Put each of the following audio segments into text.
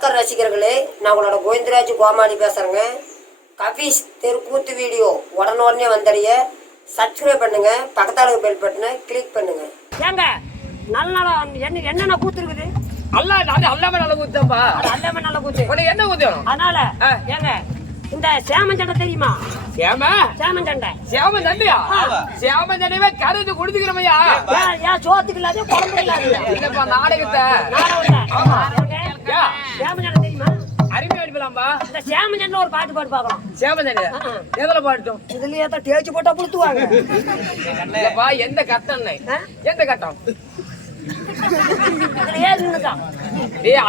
ரசிகர்களே, நான் உங்களோட கோவிந்தராஜ் கோமாளி பேசுறேங்க. கபீஸ் தெருக்கூத்து வீடியோ உடனே வந்தடைய சப்ஸ்கிரைப் பண்ணுங்க, பக்கத்தால பெல் பட்டனை கிளிக் பண்ணுங்க. ஏங்க நல்ல என்னென்ன கூத்து இருக்குது? அல்லாம நல்ல கூத்துப்பா. அல்லாம நல்ல கூத்து. உனக்கு என்ன கூத்து? அதனால ஏங்க இந்த சேமஞ்சண்டை தெரியுமா? சேமஞ்சண்டை சேமஞ்சண்டையே கருது குடுத்துக்கிறமையா? ஏன் சோத்துக்கு இல்லாத குழம்பு இல்லாத இல்லப்பா நாடகத்தை சேமஞ்சண்டை தெரியுமா? அருமையா அடிப்பலாம்பா. இந்த சேமஞ்சண்டை ஒரு பாட்டு பார்க்கலாம். சேமஞ்சண்டை எதுல பாட்டும்? இதுலயே தான் தேய்ச்சி போட்டா புளுத்துவாங்க. இல்லப்பா எந்த கட்டம்? எந்த கட்டம்? இதுல ஏன் நின்னுதான்?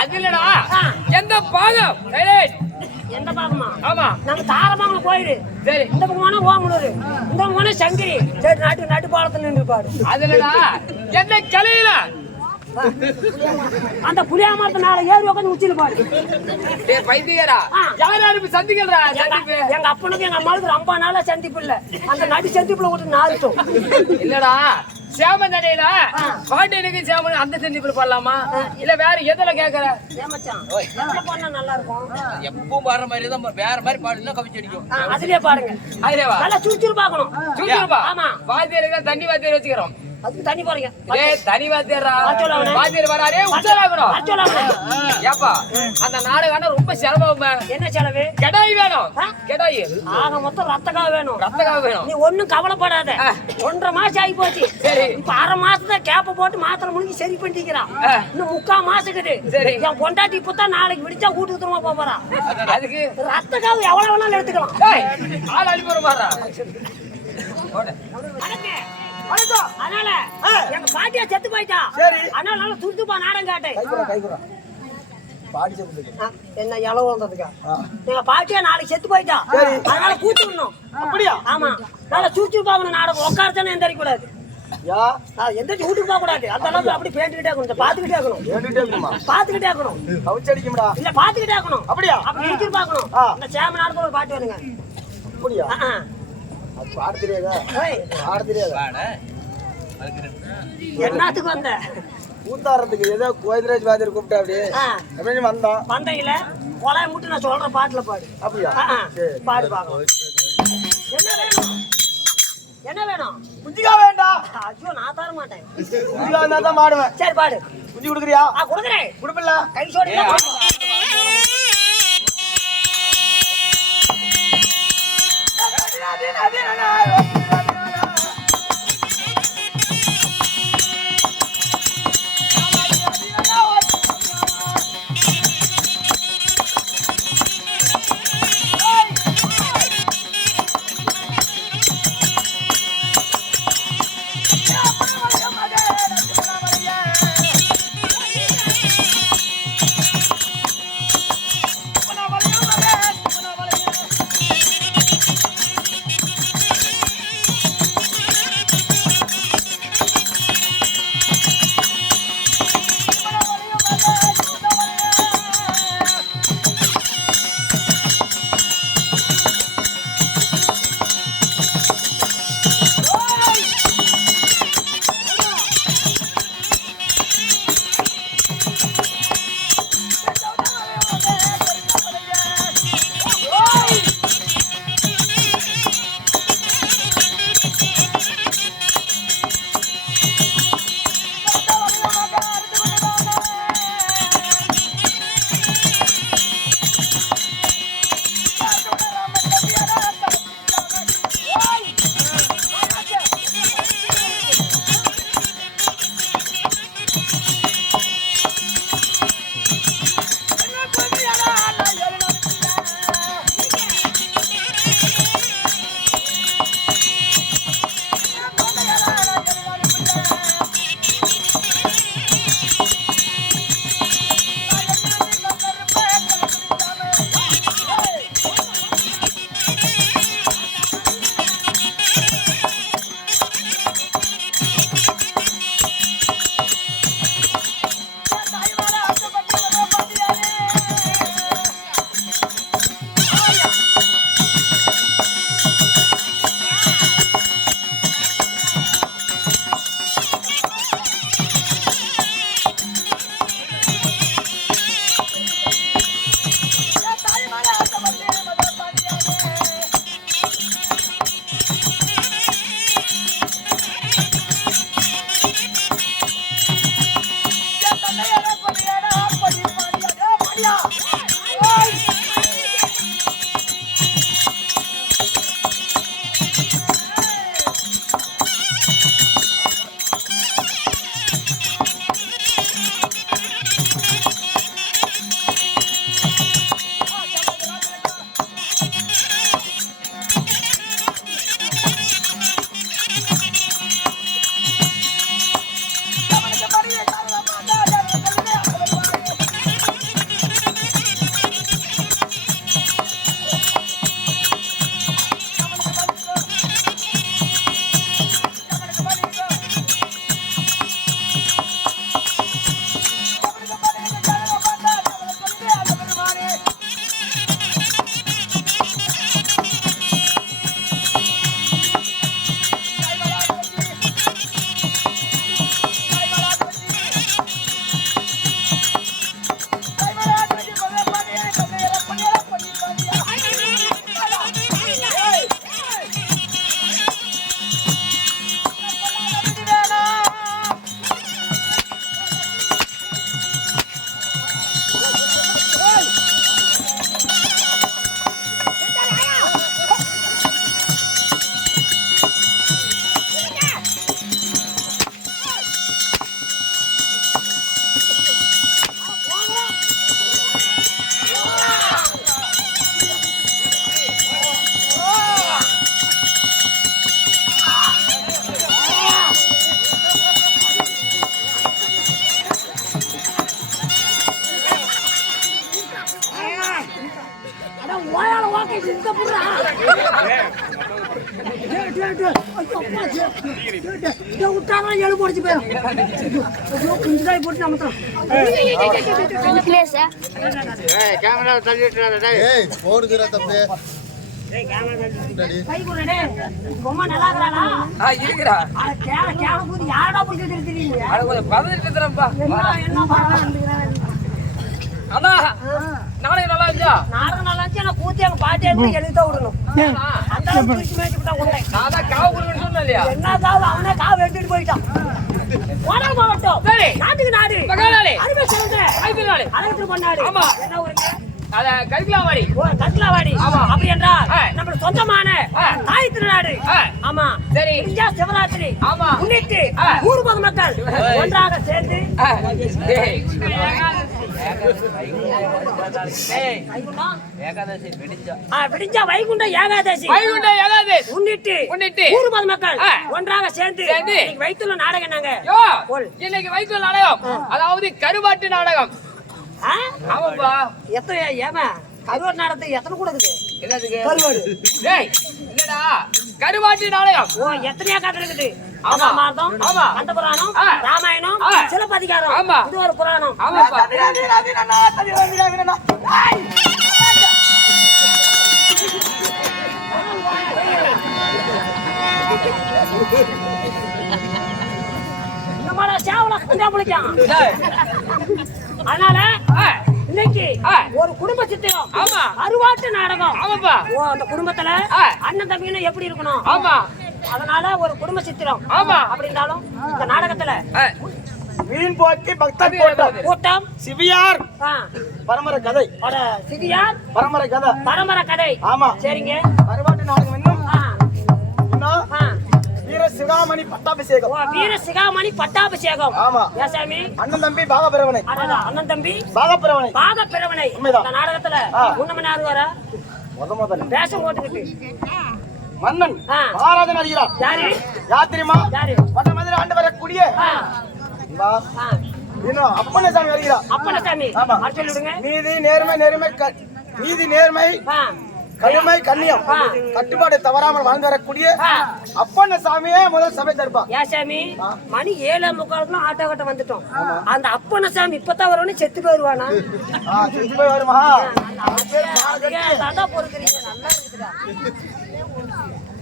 அது இல்லடா, எந்த பாகம்? எந்த பாகமா? ஆமா, நம்ம தாரபாங்க போயிடு. சரி, இந்த பக்கமான ஓமலூர், இந்த பக்கமான சங்கரி. சரி, நடு பாலத்துல நின்று பாரு. அது இல்லடா, எந்த கலையில? அந்த புளியாமரத்தினால ஏறி உட்காந்து உச்சியில பாரு. பைத்தியரா, யாரும் சந்திக்கிறா? எங்க அப்பனுக்கு எங்க அம்மாவுக்கு ரொம்ப நாளா சந்திப்பு இல்ல. அந்த நடு சந்திப்புல விட்டு நாரிட்டோம். இல்லடா, சேமந்தடையில பாட்டு எனக்கு சேமன் அந்த சந்திப்புல பாடலாமா இல்ல வேற எதுல கேக்குற? நல்லா இருக்கும். எப்பவும் பாடுற மாதிரி தான், வேற மாதிரி பாடுனா கவிச்சு அடிக்கும். அதுலயே பாருங்க. அதுலேவா? நல்லா சுறுசுறு பாக்கணும். சுறுசுறுப்பா? ஆமா. வாத்தியாருக்கு தண்ணி வாத்தியார் வச்சுக்கிறோம். அதுக்கு தண்ணி போறீங்க. தனி வாத்தியாரா? வாத்தியார் வராரே உச்சராகணும். ஏப்பா அந்த நாடகம் ரொம்ப செலவு. என்ன செலவு? கெடாய் வேணும். கெடாய் ஆக மொத்தம் ரத்தக்காக வேணும். ரத்தக்காக வேணும். நீ ஒண்ணும் கவலைப்படாத. 1.5 மாசம் ஆகி போச்சு. சரி, இப்ப 1/2 மாசத்துல கேப்ப போட்டு மாத்திரை முடிஞ்சு சரி பண்ணிக்கிறான். இன்னும் 3/4 மாசம் இருக்குது. சரி, என் பொண்டாட்டி இப்பதான் நாளைக்கு விடிச்சா வீட்டுக்கு திரும்ப போறான். அதுக்கு ரத்தக்காக எவ்வளவு வேணாலும் எடுத்துக்கலாம். ஆள் அனுப்பி மாறா. அதனால எங்க பாட்டியா செத்து போயிட்டா. அதனால நல்லா துருத்துப்பா நாடம் கேட்டேன். என்ன இளவு வந்ததுக்கா? எங்க பாட்டியா நாளைக்கு செத்து போயிட்டா. அதனால கூத்துக்கணும். அப்படியா? ஆமா, நல்லா சுறுசுறு பார்க்கணும். நாடகம் உட்காரத்தானே எந்திரிக்க கூடாது. எந்திரிச்சு வீட்டுக்கு போக கூடாது. அந்த அளவுக்கு அப்படி பேண்டுகிட்டே இருக்கணும். பாத்துக்கிட்டே இருக்கணும். பாத்துக்கிட்டே இருக்கணும். இல்ல பாத்துக்கிட்டே இருக்கணும். அப்படியா? அப்படி சுறுசுறு பார்க்கணும். இந்த சேம நாடகம் ஒரு பாட்டு வேணுங்க. அப்படியா? பாட தெரியாதா? பாட தெரியாதா? என்னத்துக்கு வந்த? கூத்தாடுறதுக்கு ஏதோ கோவிந்தராஜ் வாத்தியார் கூப்பிட்டா அப்படி வந்தான். வந்தையில கொலையை முட்டு நான் சொல்ற பாட்டுல பாடு. அப்படியா? பாடு பாக்கலாம். என்ன வேணும்? என்ன வேணும்? குஞ்சிக்கா வேண்டாம். ஐயோ, நான் தர மாட்டேன். குஞ்சிக்கா வந்தா தான் மாடுவேன். சரி பாடு. குஞ்சு கொடுக்குறியா? கொடுக்குறேன். கொடுப்பில்ல? கை சோடி எழு போடுச்சு போயிடும் போட்டு நம்ம ரொம்ப நல்லா இருக்கிறா யாரா பிடிச்சி தெரியுங்க அண்ணா நாளைக்கு நல்லா இருந்துச்சா நாடகம் நல்லா இருந்துச்சு. நான் கூத்தி அங்க பாட்டி எழுதிதான் விடணும். அந்த அளவுக்கு மேய்ச்சி விட்டா கொண்டேன். நான் தான் காவு கொடுக்கணும்னு சொன்னேன் இல்லையா? என்ன காவு அவனே காவு எடுத்துட்டு போயிட்டான். போடா மாவட்டம். சரி. நாட்டுக்கு நாடு. மகாநாடு. அருமை சொல்லுங்க. ஐந்து நாடு. அழகத்துல பண்ணாடு. ஆமா. என்ன ஊருங்க? அத கரிக்கலாவாடி. ஓ கட்லாவாடி. ஆமா. அப்படி என்றால் ஆ. நம்ம சொந்தமான தாய் திருநாடு. ஆ. ஆமா. சரி. இந்தியா சிவராத்திரி. ஆமா. முன்னிட்டு ஊர் பொதுமக்கள் ஒன்றாக சேர்ந்து விடிஞ்சா வைகுண்ட ஏகாதசி முன்னிட்டு ஊர் பொதுமக்கள் ஒன்றாக சேர்ந்து வைத்துள்ள நாடகம் என்னங்க இன்னைக்கு வைத்துள்ள நாடகம் அதாவது கருவாட்டு நாடகம். ஆமாப்பா எத்தனை ஏமா கருவாட்டு நாடகத்துக்கு எத்தனை கூட இருக்குது என்னதுக்கு கருவாடு இல்லடா கருவாட்டு நாடகம் ஓ எத்தனையா காட்டு இருக்குது ஆமா. மகாபாரதம், ஆமா. கந்த புராணம், ராமாயணம், சிலப்பதிகாரம், ஆமா. இது ஒரு புராணம். ஆமாப்பா நம்மளோட சேவல குண்டா முழிக்கான். அதனால இன்னைக்கு ஒரு குடும்ப சித்திரம் ஆமா. அருவாட்டு நாடகம். ஆமாப்பா ஓ அந்த குடும்பத்துல அண்ணன் தம்பின்னு எப்படி இருக்கணும் ஆமா அதனால ஒரு குடும்ப சித்திரம் ஆமா. அப்படி இருந்தாலும் இந்த நாடகத்துல மீன் போக்கி பக்தர் கூட்டம் கூட்டம் சிவியார் பரம்பரை கதை சிவியார் பரம்பரை கதை பரம்பரை கதை. ஆமா சரிங்க. கருவாட்டு நாடகம் இன்னும் வீர சிகாமணி பட்டாபிஷேகம். ஓ வீர சிகாமணி பட்டாபிஷேகம். ஆமா. ஏசாமி அண்ணன் தம்பி பாகப்பிரவனை அண்ணன் தம்பி பாகப்பிரவனை பாகப்பிரவனை. உண்மைதான். இந்த நாடகத்துல முன்னமன் யாரு வர முதல்ல வேஷம் போட்டுக்கிட்டு மன்னன் மகாராஜன் வருகிறார். யாரு யார் தெரியுமா? யாரு வட மதுரை ஆண்டு வரக்கூடிய இன்னும் அப்பனசாமி வருகிறார். அப்பனசாமி. ஆமா. சொல்லி விடுங்க. நீதி நேர்மை நீதி நேர்மை கடுமை கண்ணியம் கட்டுப்பாடு தவறாமல் வாழ்ந்து வரக்கூடிய அப்பனசாமியே முதல் சபை தருப்பார். ஏசாமி மணி 7:45 ஆட்டோ கட்ட வந்துட்டோம். அந்த அப்பனசாமி இப்பதான் வருவானு செத்து போயிருவானா? செத்து போய் வருமா? அதான் பொறுக்கிறீங்க. நல்லா இருக்குடா.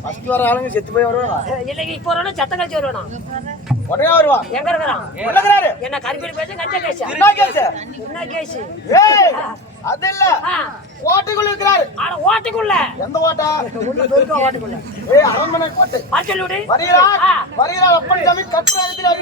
ஃபர்ஸ்ட் வர ஆளுங்க செத்து போய் வருவானா? இல்லைங்க இப்போ வரணும் சத்த கழிச்சு வருவானா? உடனே வருவா. எங்க இருக்கிறான்? உள்ளகிறாரு. என்ன கருப்பீடு பேச கஞ்சா கேசா? என்ன கேஸ்? என்ன கேஸ்? ஏய் அது இல்ல. ஓட்டுக்குள்ள இருக்கிறாரு. ஆனா ஓட்டுக்குள்ள எந்த ஓட்டா? உள்ள பெருக்க ஓட்டுக்குள்ள. ஏய் அரண்மனை கோட்டை. சொல்லி விடு. வருகிறார். வருகிறார் அப்பனசாமி கற்பனை இருக்கிறார்.